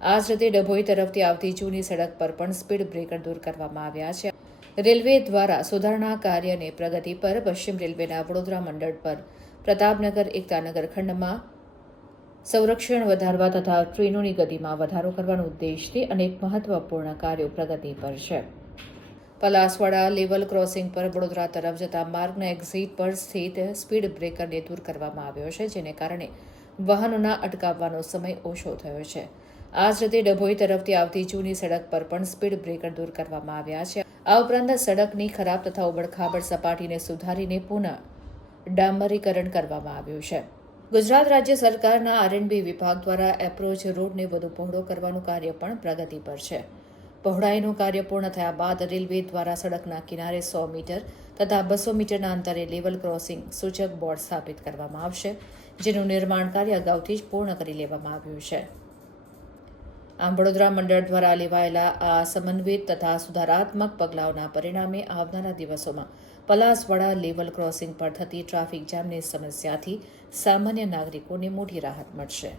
આ જ રીતે ડભોઈ તરફથી આવતી જૂની સડક પર પણ સ્પીડ બ્રેકર દૂર કરવામાં આવ્યા છે. રેલવે દ્વારા સુધારણા કાર્ય અને પ્રગતિ પર પશ્ચિમ રેલવેના વડોદરા મંડળ પર પ્રતાપનગર એકતાનગર ખંડમાં સંરક્ષણ વધારવા તથા ટ્રેનોની ગતિમાં વધારો કરવાના ઉદ્દેશથી અનેક મહત્વપૂર્ણ કાર્યો પ્રગતિ પર છે. પલાસવાડા લેવલ ક્રોસિંગ પર વડોદરા તરફ જતા માર્ગના એક્ઝિટ પર સ્થિત સ્પીડ બ્રેકરને દૂર કરવામાં આવ્યો છે, જેને કારણે વાહનોના અટકાવવાનો સમય ઓછો થયો છે. આ જ રીતે ડભોઈ તરફથી આવતી જૂની સડક પર પણ સ્પીડ બ્રેકર દૂર કરવામાં આવ્યા છે. આ ઉપરાંત સડકની ખરાબ તથા ઉબડખાબડ સપાટીને સુધારીને પુનઃ ડામરીકરણ કરવામાં આવ્યું છે. ગુજરાત રાજ્ય સરકારના R&B વિભાગ દ્વારા એપ્રોચ રોડને વધુ પહોળો કરવાનું કાર્ય પણ પ્રગતિ પર છે. પહોળાઈનું કાર્ય પૂર્ણ થયા બાદ રેલવે દ્વારા સડકના કિનારે 100 મીટર તથા 200 મીટરના અંતરે લેવલ ક્રોસિંગ સૂચક બોર્ડ સ્થાપિત કરવામાં આવશે, જેનું નિર્માણ કાર્ય અગાઉથી જ પૂર્ણ કરી લેવામાં આવ્યું છે. આમ વડોદરા મંડળ દ્વારા લેવાયેલા આ સમન્વિત તથા સુધારાત્મક પગલાઓના પરિણામે આવનારા દિવસોમાં પલાસવાડા લેવલ ક્રોસિંગ પર થતી ટ્રાફિક જામની સમસ્યાથી સામાન્ય નાગરિકોને મોટી રાહત મળશે.